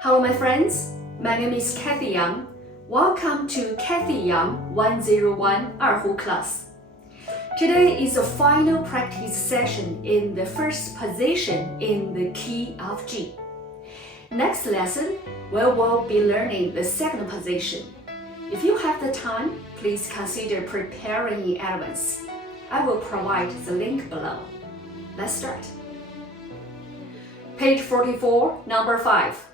Hello, my friends. My name is Cathy Yang. Welcome to Cathy Yang 101 Erhu Class. Today is the final practice session in the first position in the key of G. Next lesson, we will be learning the second position. If you have the time, please consider preparing in advance. I will provide the link below. Let's start. Page 44, number 5.